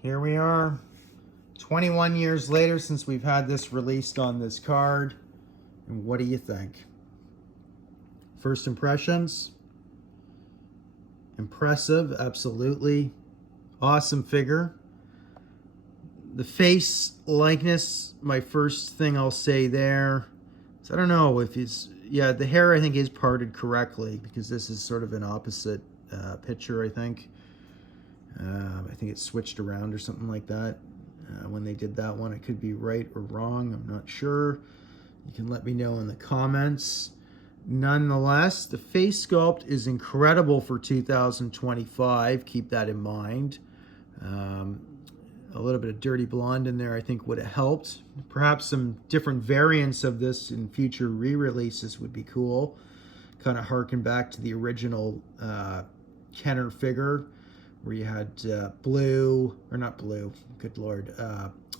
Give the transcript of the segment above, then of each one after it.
Here we are, 21 years later since we've had this released on this card. And what do you think? First impressions? Impressive, absolutely. Awesome figure. The face likeness, my first thing I'll say there. So I don't know if he's, yeah, the hair I think is parted correctly because this is sort of an opposite picture, I think. I think it's switched around or something like that. When they did that one, it could be right or wrong. I'm not sure. You can let me know in the comments. Nonetheless, the face sculpt is incredible for 2025. Keep that in mind. A little bit of dirty blonde in there I think would have helped. Perhaps some different variants of this in future re-releases would be cool. Kind of harken back to the original Kenner figure where you had blue, or not blue, good lord,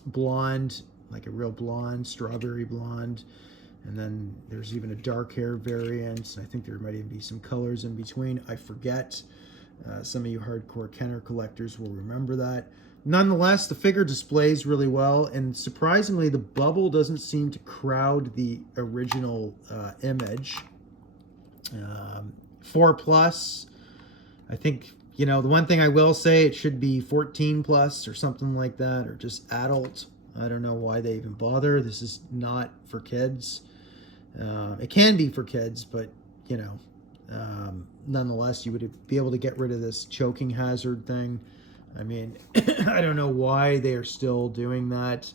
blonde, like a real blonde, strawberry blonde. And then there's even a dark hair variant. I think there might even be some colors in between. I forget. Some of you hardcore Kenner collectors will remember that. Nonetheless, the figure displays really well, and surprisingly, the bubble doesn't seem to crowd the original image. 4+. I think, you know, the one thing I will say, it should be 14+ or something like that, or just adult. I don't know why they even bother. This is not for kids. It can be for kids, but, you know, nonetheless, you would be able to get rid of this choking hazard thing. I mean, I don't know why they are still doing that.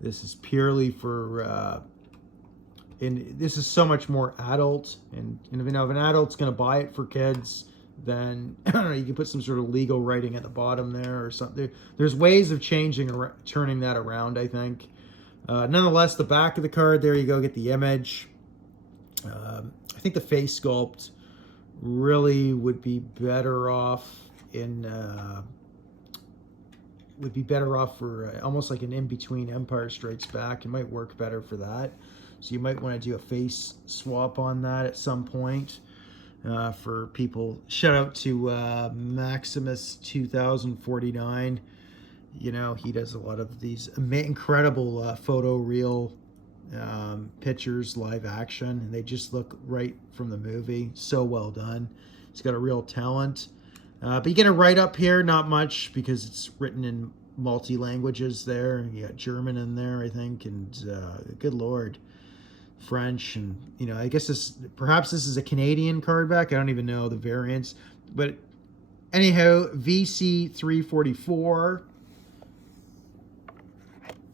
This is purely for, and this is so much more adult. And you know, if an adult's going to buy it for kids, then, I don't know, you can put some sort of legal writing at the bottom there or something. There's ways of changing, turning that around, I think. Nonetheless, the back of the card, there you go, get the image. I think the face sculpt really would be better off in... would be better off for almost like an in-between Empire Strikes Back. It might work better for that. So you might want to do a face swap on that at some point for people. Shout out to Maximus 2049. You know, he does a lot of these incredible photo reel pictures, live action, and they just look right from the movie. So well done. He's got a real talent. But you get a write-up here, not much, because it's written in multi-languages there. You got German in there, I think, and good lord, French, and, you know, I guess perhaps this is a Canadian card back. I don't even know the variants. But anyhow, VC344.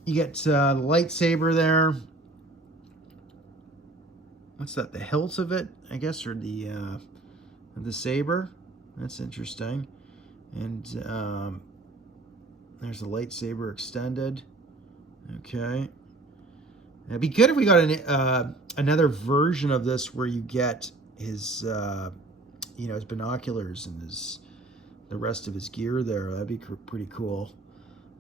You get the lightsaber there. What's that? The hilt of it, I guess, or the saber. That's interesting. And there's the lightsaber extended. Okay. It'd be good if we got another version of this where you get his, you know, his binoculars and the rest of his gear there. That'd be pretty cool.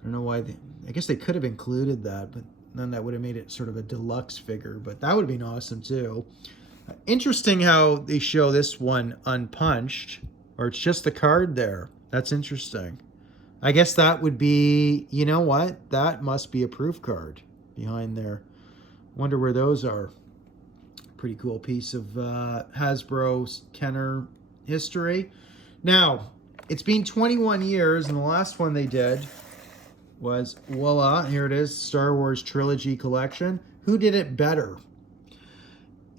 I don't know why I guess they could have included that, but then that would have made it sort of a deluxe figure. But that would have been awesome too. Interesting how they show this one unpunched. Or it's just the card there. That's interesting. I guess that would be, you know what? That must be a proof card behind there. Wonder where those are. Pretty cool piece of Hasbro Kenner history. Now, it's been 21 years, and the last one they did was, voila, here it is, Star Wars Trilogy Collection. Who did it better?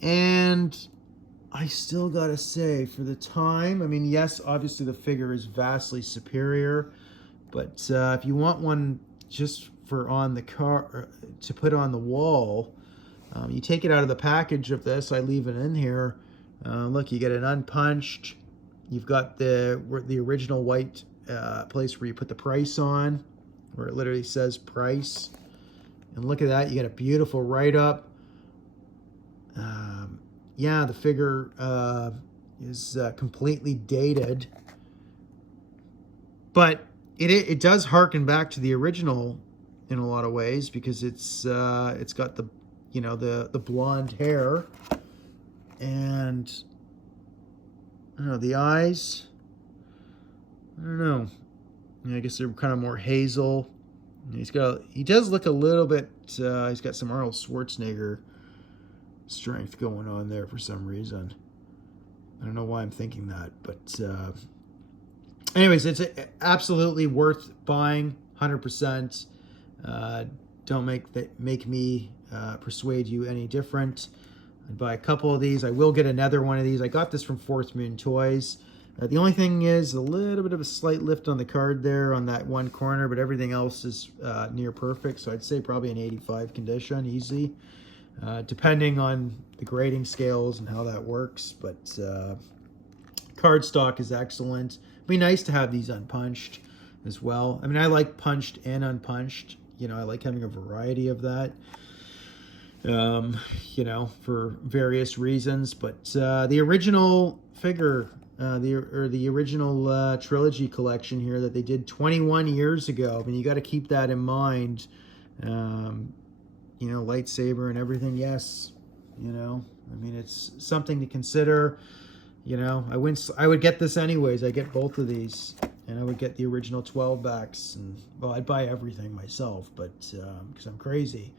And I still gotta say, for the time, I mean, yes, obviously the figure is vastly superior, but if you want one just for on the car to put on the wall, you take it out of the package of this. I leave it in here. Look, you get it unpunched. You've got the original white place where you put the price on, where it literally says price. And look at that, you get a beautiful write-up. Yeah, the figure is completely dated, but it does harken back to the original in a lot of ways because it's got the, you know, the blonde hair, and I don't know, the eyes. I don't know. I guess they're kind of more hazel. He does look a little bit, he's got some Arnold Schwarzenegger strength going on there for some reason. I don't know why I'm thinking that, but anyways, it's absolutely worth buying, 100%. Don't make me persuade you any different. I'd buy a couple of these. I will get another one of these. I got this from Fourth Moon Toys. The only thing is a little bit of a slight lift on the card there on that one corner, but everything else is near perfect. So I'd say probably an 85 condition, easy, depending on the grading scales and how that works. But card stock is excellent. It'd be nice to have these unpunched as well. I mean, I like punched and unpunched. You know, I like having a variety of that. You know, for various reasons. But the original figure, the original trilogy collection here that they did 21 years ago. I mean, you got to keep that in mind. You know, lightsaber and everything. Yes, you know, I mean, it's something to consider. You know, I would get this anyways. I get both of these, and I would get the original 12 backs, and well, I'd buy everything myself, but because I'm crazy.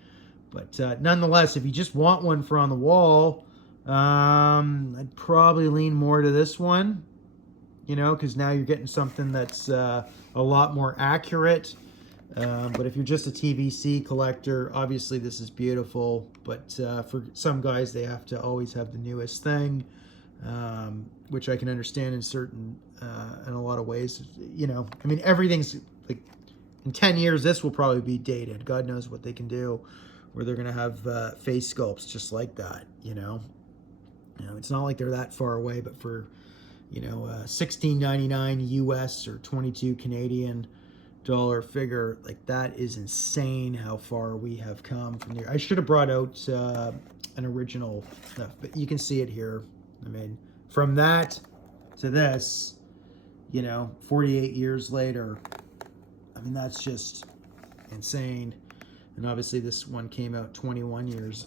But nonetheless, if you just want one for on the wall, I'd probably lean more to this one, you know, because now you're getting something that's a lot more accurate. But if you're just a TVC collector, obviously this is beautiful. But for some guys, they have to always have the newest thing, which I can understand in a lot of ways. You know, I mean, everything's like in 10 years, this will probably be dated. God knows what they can do, where they're going to have face sculpts just like that, you know. It's not like they're that far away, but for, you know, $16.99 US or 22 Canadian dollar figure, like that is insane how far we have come from there. I should have brought out an original stuff, but you can see it here. I mean, from that to this, you know, 48 years later, I mean, that's just insane. And obviously this one came out 21 years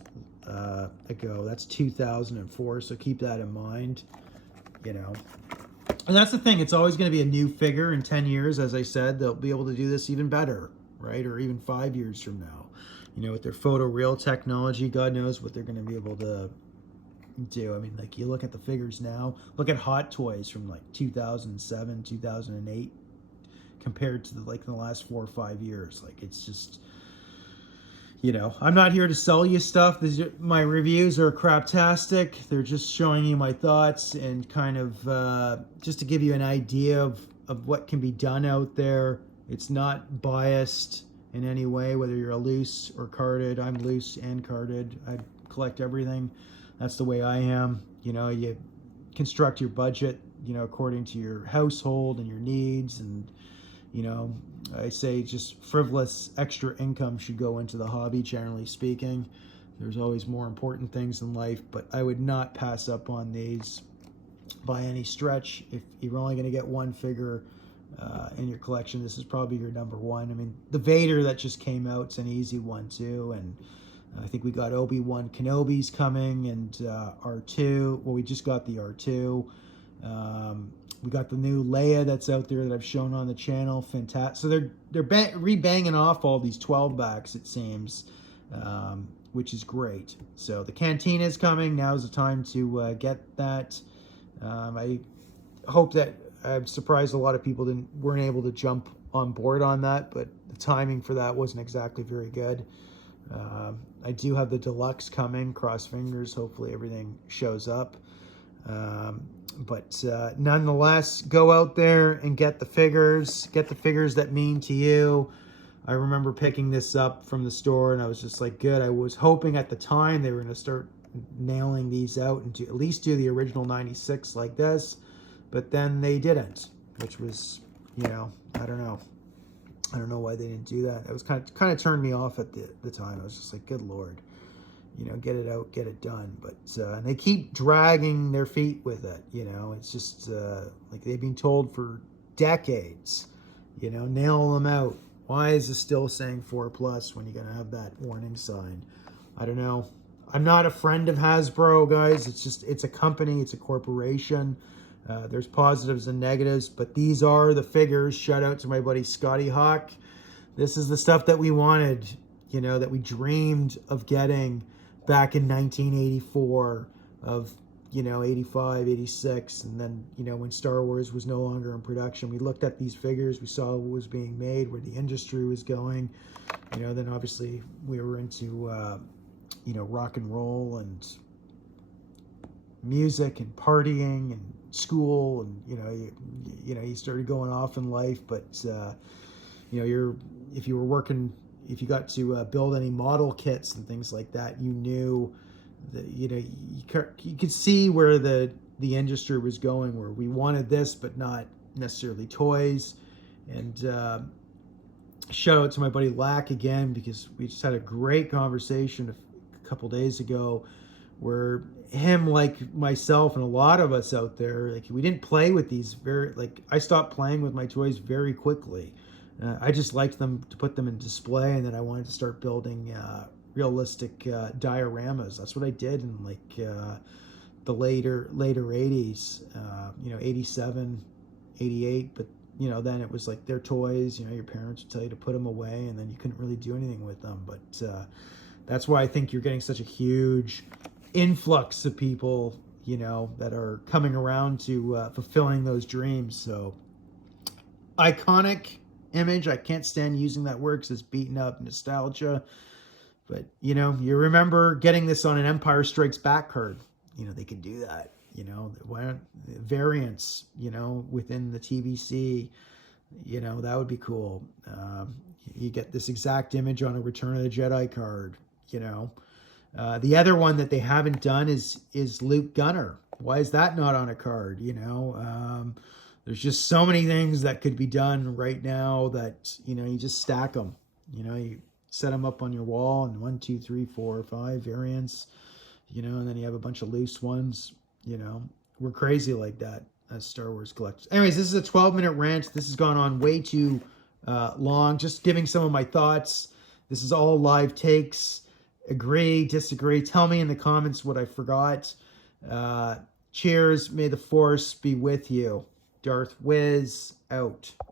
ago. That's 2004, so keep that in mind, you know. And that's the thing, it's always going to be a new figure in 10 years. As I said, they'll be able to do this even better, right? Or even 5 years from now. You know, with their photoreal technology, God knows what they're going to be able to do. I mean, like, you look at the figures now, look at Hot Toys from like 2007, 2008, compared to the last 4 or 5 years. Like, it's just... You know, I'm not here to sell you stuff. My reviews are craptastic. They're just showing you my thoughts and kind of just to give you an idea of what can be done out there. It's not biased in any way, whether you're a loose or carded. I'm loose and carded. I collect everything. That's the way I am. You know, you construct your budget, you know, according to your household and your needs. And, you know, I say just frivolous extra income should go into the hobby, generally speaking. There's always more important things in life, but I would not pass up on these by any stretch. If you're only going to get one figure in your collection, this is probably your number one. I mean, the Vader that just came out is an easy one too, and I think we got Obi-Wan Kenobi's coming, and R2. Well, we just got the R2. We got the new Leia that's out there that I've shown on the channel. Fantastic. So they're rebanging off all these 12 backs, it seems, which is great. So the Cantina is coming. Now's the time to get that. I hope that I'm surprised a lot of people weren't able to jump on board on that, but the timing for that wasn't exactly very good. I do have the deluxe coming. Cross fingers. Hopefully everything shows up. But nonetheless, go out there and get the figures. Get the figures that mean to you. I remember picking this up from the store, and I was just like, good. I was hoping at the time they were going to start nailing these out and at least do the original 96 like this. But then they didn't, which was, you know, I don't know. I don't know why they didn't do that. It was kind of turned me off at the time. I was just like, good Lord. You know, get it out, get it done. But and they keep dragging their feet with it. You know, it's just like they've been told for decades. You know, nail them out. Why is it still saying 4+ when you're gonna have that warning sign? I don't know. I'm not a friend of Hasbro, guys. It's a company. It's a corporation. There's positives and negatives, but these are the figures. Shout out to my buddy Scotty Hawk. This is the stuff that we wanted, you know, that we dreamed of getting back in 1984, of, you know, 85, 86. And then, you know, when Star Wars was no longer in production, we looked at these figures, we saw what was being made, where the industry was going. You know, then obviously we were into, you know, rock and roll and music and partying and school, and you know you started going off in life, but you know, if you got to build any model kits and things like that, you knew that, you know, you could see where the industry was going, where we wanted this but not necessarily toys. And shout out to my buddy Lack again, because we just had a great conversation a couple days ago, where him, like myself and a lot of us out there, like, we didn't play with these I stopped playing with my toys very quickly. I just liked them to put them in display, and then I wanted to start building realistic dioramas. That's what I did in the later 80s, you know, 87, 88. But you know, then it was like their toys, you know, your parents would tell you to put them away, and then you couldn't really do anything with them. But that's why I think you're getting such a huge influx of people, you know, that are coming around to fulfilling those dreams. So iconic image. I can't stand using that word because it's beaten up nostalgia. But, you know, you remember getting this on an Empire Strikes Back card. You know, they can do that. You know, variants, you know, within the TVC, you know, that would be cool. You get this exact image on a Return of the Jedi card, you know. The other one that they haven't done is Luke Gunner. Why is that not on a card? You know, there's just so many things that could be done right now that, you know, you just stack them. You know, you set them up on your wall, and 1, 2, 3, 4, 5 variants. You know, and then you have a bunch of loose ones. You know, we're crazy like that as Star Wars collectors. Anyways, this is a 12-minute rant. This has gone on way too long. Just giving some of my thoughts. This is all live takes. Agree, disagree. Tell me in the comments what I forgot. Cheers. May the Force be with you. Darth Wiz out.